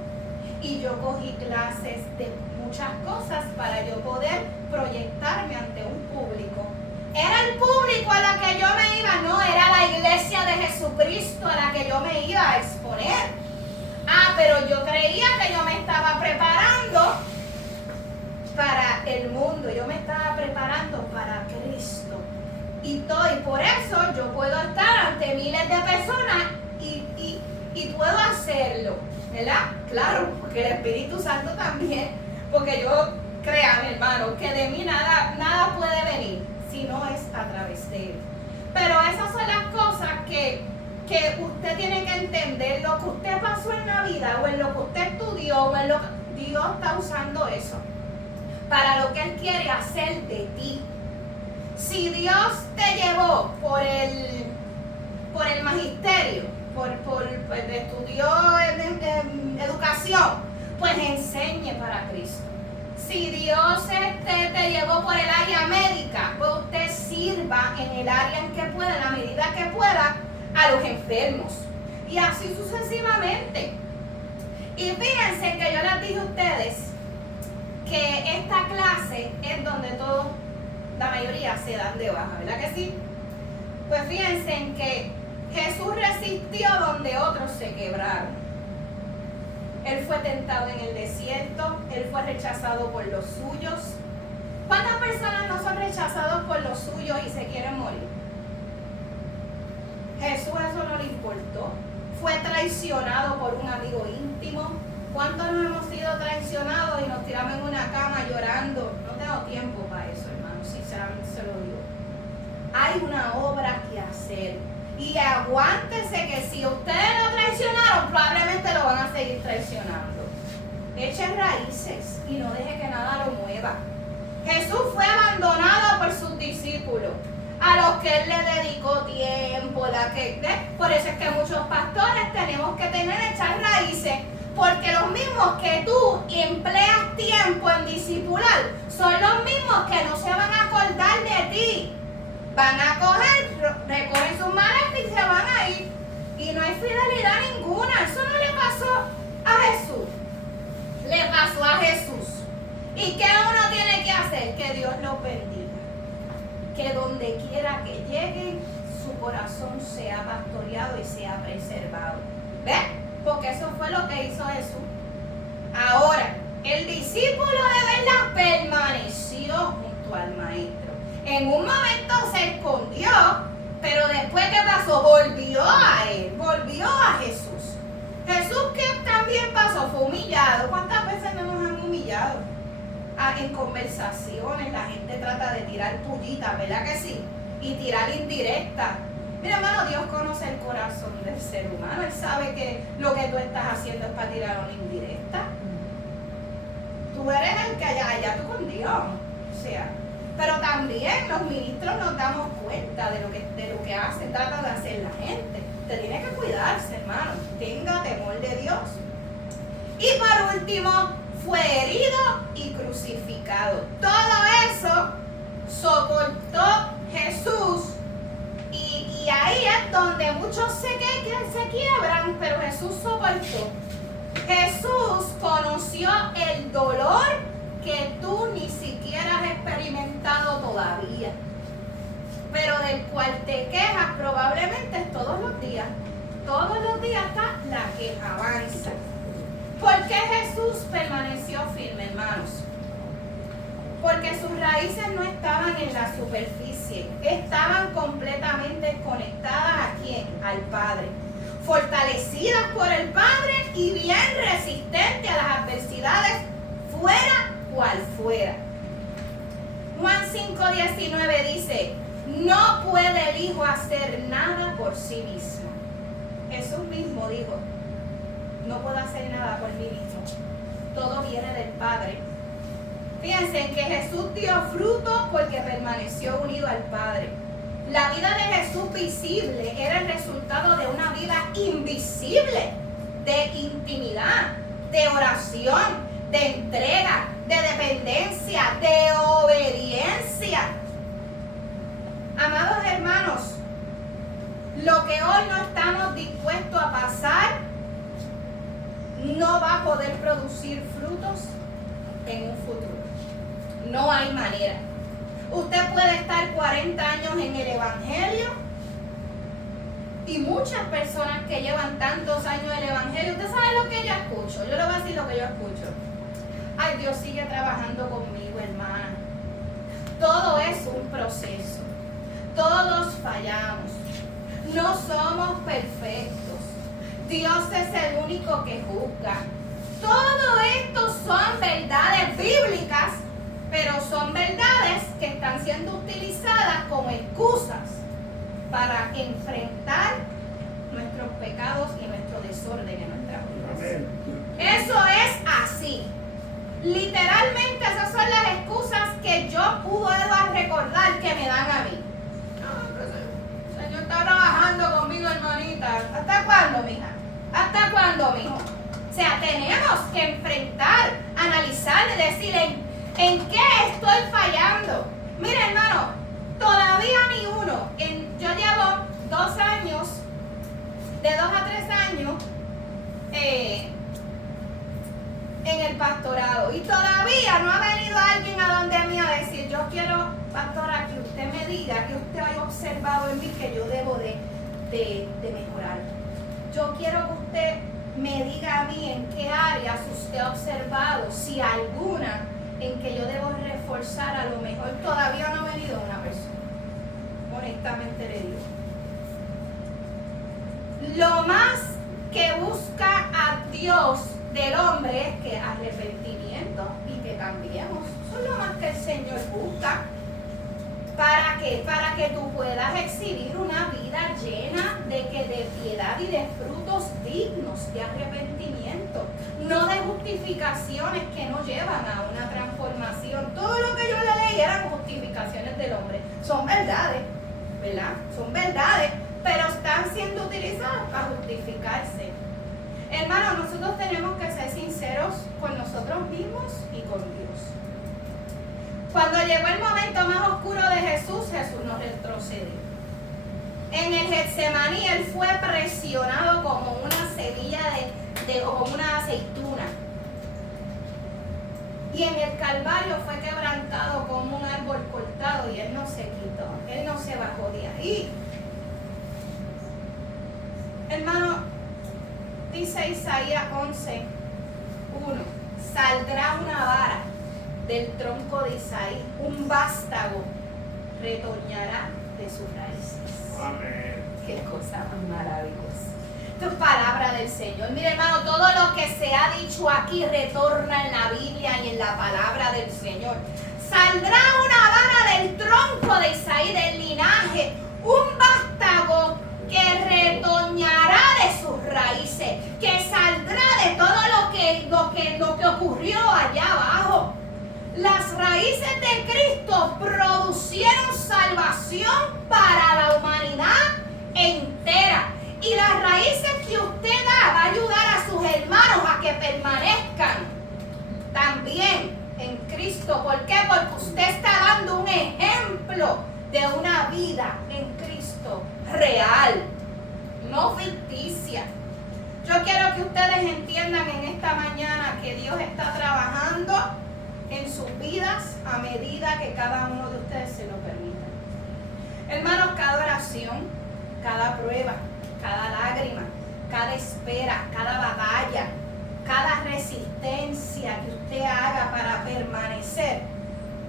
y yo cogí clases de muchas cosas para yo poder proyectarme ante un público. Era el público a la que yo me iba, no era la iglesia de Jesucristo a la que yo me iba a exponer. Pero yo creía que yo me estaba preparando para el mundo, yo me estaba preparando para Cristo. Y por eso yo puedo estar ante miles de personas y puedo hacerlo, ¿verdad? Claro, porque el Espíritu Santo también, porque yo, créanme, hermano, que de mí nada puede venir si no es a través de Él. Pero esas son las cosas que usted tiene que entender. Lo que usted pasó en la vida, o en lo que usted estudió, o en lo que Dios está usando eso para lo que Él quiere hacer de ti. Si Dios te llevó por el magisterio, estudió en educación, pues enseñe para Cristo. Si Dios te llevó por el área médica, pues usted sirva en el área en que pueda, en la medida que pueda, a los enfermos. Y así sucesivamente. Y fíjense que yo les dije a ustedes que esta clase es donde todos, la mayoría, se dan de baja, ¿verdad que sí? Pues fíjense en que Jesús resistió donde otros se quebraron. Él fue tentado en el desierto, Él fue rechazado por los suyos. ¿Cuántas personas no son rechazados por los suyos y se quieren morir? Jesús eso no le importó. Fue traicionado por un amigo íntimo. ¿Cuántos nos hemos sido traicionados y nos tiramos en una cama llorando? No tengo tiempo para eso, hermano, sinceramente se lo digo. Hay una obra que hacer. Y aguántese que si ustedes lo traicionaron, probablemente lo van a seguir traicionando. eche raíces y no deje que nada lo mueva. Jesús fue abandonado por sus discípulos, a los que Él le dedicó tiempo. Por eso es que muchos pastores tenemos que echar raíces, porque los mismos que tú empleas tiempo en discipular son los mismos que no se van a acordar de ti. Van a recogen sus maletas y se van a ir. Y no hay fidelidad ninguna. Eso no le pasó a Jesús. Le pasó a Jesús. ¿Y qué uno tiene que hacer? Que Dios los bendiga. Que donde quiera que lleguen, su corazón sea pastoreado y sea preservado. ¿Ves? Porque eso fue lo que hizo Jesús. Ahora, el discípulo de verdad permaneció junto al maestro. En un momento se escondió, pero después, ¿qué pasó? Volvió a él, volvió a Jesús. Jesús, que también pasó, fue humillado. ¿Cuántas veces no nos han humillado? En conversaciones la gente trata de tirar pullitas, ¿verdad que sí? Y tirar indirectas. Mira, hermano, Dios conoce el corazón del ser humano. Él sabe que lo que tú estás haciendo es para tirar una indirecta. Tú eres el que allá tú con Dios. O sea, pero también los ministros nos damos cuenta de lo que hace, trata de hacer la gente. Te tiene que cuidarse, hermano. Tenga temor de Dios. Y por último, fue herido y crucificado. Todo eso soportó Jesús. Y ahí es donde muchos se quiebran, pero Jesús soportó. Jesús conoció el dolor que tú ni siquiera has experimentado todavía, pero del cual te quejas probablemente todos los días. Todos los días está la queja, avanza. ¿Por qué Jesús permaneció firme, hermanos? Porque sus raíces no estaban en la superficie, estaban completamente conectadas ¿a quién? Al Padre. Fortalecidas por el Padre y bien resistentes a las adversidades, fuera cual fuera. Juan 5:19 dice, no puede el Hijo hacer nada por sí mismo. Jesús mismo dijo, no puedo hacer nada por mí mismo. Todo viene del Padre. Fíjense en que Jesús dio fruto porque permaneció unido al Padre. La vida de Jesús visible era el resultado de una vida invisible, de intimidad, de oración, de entrega, de dependencia, de obediencia. Amados hermanos, lo que hoy no estamos dispuestos a pasar no va a poder producir frutos en un futuro. No hay manera. Usted puede estar 40 años en el Evangelio y muchas personas que llevan tantos años en el Evangelio, usted sabe lo que yo escucho. Yo le voy a decir lo que yo escucho. Ay, Dios sigue trabajando conmigo, hermana. Todo es un proceso. Todos fallamos. No somos perfectos. Dios es el único que juzga. Todo esto son verdades bíblicas, pero son verdades que están siendo utilizadas como excusas para enfrentar nuestros pecados y nuestro desorden en nuestras vidas. Eso es así. Literalmente esas son las excusas que yo puedo recordar que me dan a mí. El Señor está trabajando conmigo, hermanita. ¿Hasta cuándo, mija? ¿Hasta cuándo, mijo? O sea, tenemos que enfrentar, analizar y decir en qué estoy fallando. Mira, hermano, todavía ni uno. Yo llevo 2 años, de 2 a 3 años, en el pastorado. Y todavía no ha venido alguien a donde mí a decir, yo quiero, pastora, que usted me diga que usted haya observado en mí que yo debo de mejorar. Yo quiero que usted me diga a mí en qué áreas usted ha observado, si alguna, en que yo debo reforzar. A lo mejor todavía no ha venido una persona. Honestamente le digo. Lo más que busca a Dios del hombre es que arrepentimiento y que cambiemos. Eso es lo más que el Señor busca. ¿Para qué? Para que tú puedas exhibir una vida llena de piedad y de frutos dignos de arrepentimiento, no de justificaciones que no llevan a una transformación. Todo lo que yo le leí eran justificaciones del hombre. Son verdades, ¿verdad? Son verdades, pero están siendo utilizadas para justificarse. Hermanos, nosotros tenemos que ser sinceros con nosotros mismos y con Dios. Cuando llegó el momento más oscuro de Jesús, Jesús no retrocedió. En el Getsemaní él fue presionado como una semilla o como una aceituna. Y en el Calvario fue quebrantado como un árbol cortado y él no se quitó, él no se bajó de ahí. Hermano, dice Isaías 11:1, saldrá una vara del tronco de Isaí, un vástago retoñará de sus raíces. Amén. Qué cosa más maravillosa. Esto es palabra del Señor. Mire, hermano, todo lo que se ha dicho aquí retorna en la Biblia y en la palabra del Señor. Saldrá una vara del tronco de Isaí, del linaje, un vástago que retoñará de sus raíces, que saldrá de todo lo que ocurrió allá abajo. Las raíces de Cristo producieron salvación para la humanidad entera. Y las raíces que usted da va a ayudar a sus hermanos a que permanezcan también en Cristo. ¿Por qué? Porque usted está dando un ejemplo de una vida en Cristo real, no ficticia. Yo quiero que ustedes entiendan en esta mañana que Dios está trabajando en sus vidas a medida que cada uno de ustedes se lo permita. Hermanos, cada oración, cada prueba, cada lágrima, cada espera, cada batalla, cada resistencia que usted haga para permanecer,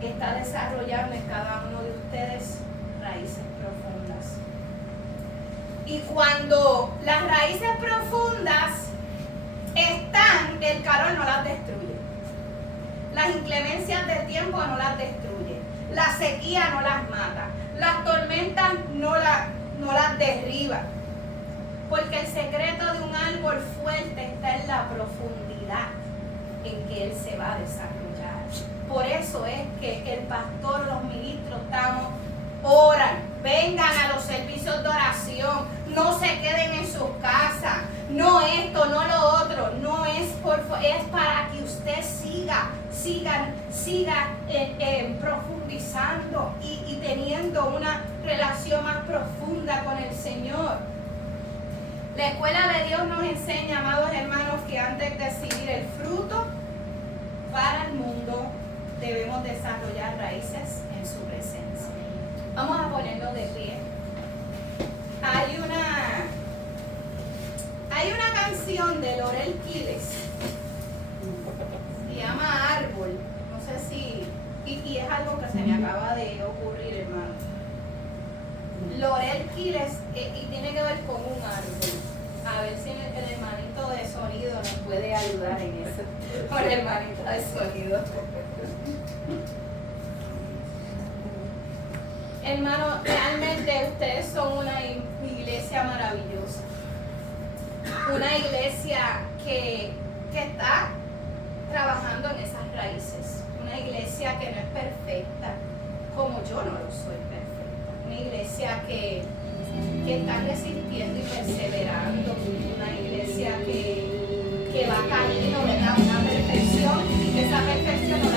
está desarrollando en cada uno de ustedes raíces profundas. Y cuando las raíces profundas están, el calor no las destruye. Las inclemencias del tiempo no las destruye. La sequía no las mata. Las tormentas no las derriba. Porque el secreto de un árbol fuerte está en la profundidad en que él se va a desarrollar. Por eso es que el pastor, los ministros, oran, vengan a los servicios de oración, no se queden en sus casas, no esto, no lo otro, no es es para que usted siga profundizando y teniendo una relación más profunda con el Señor. La escuela de Dios nos enseña, amados hermanos, que antes de recibir el fruto para el mundo, debemos desarrollar raíces en su presencia. Vamos a ponernos de pie. Hay una canción de Laurel Quiles, se llama Árbol. No sé si, y es algo que se me acaba de ocurrir, hermano. Laurel Quiles, y tiene que ver con un árbol. A ver si el hermanito de sonido nos puede ayudar en eso. Con el hermanito de sonido. Hermano, realmente ustedes son una iglesia maravillosa. Una iglesia que está trabajando en esas raíces. Una iglesia que no es perfecta, como yo no lo soy perfecta. Una iglesia que está resistiendo y perseverando. Una iglesia que va camino de una perfección y que esa perfección no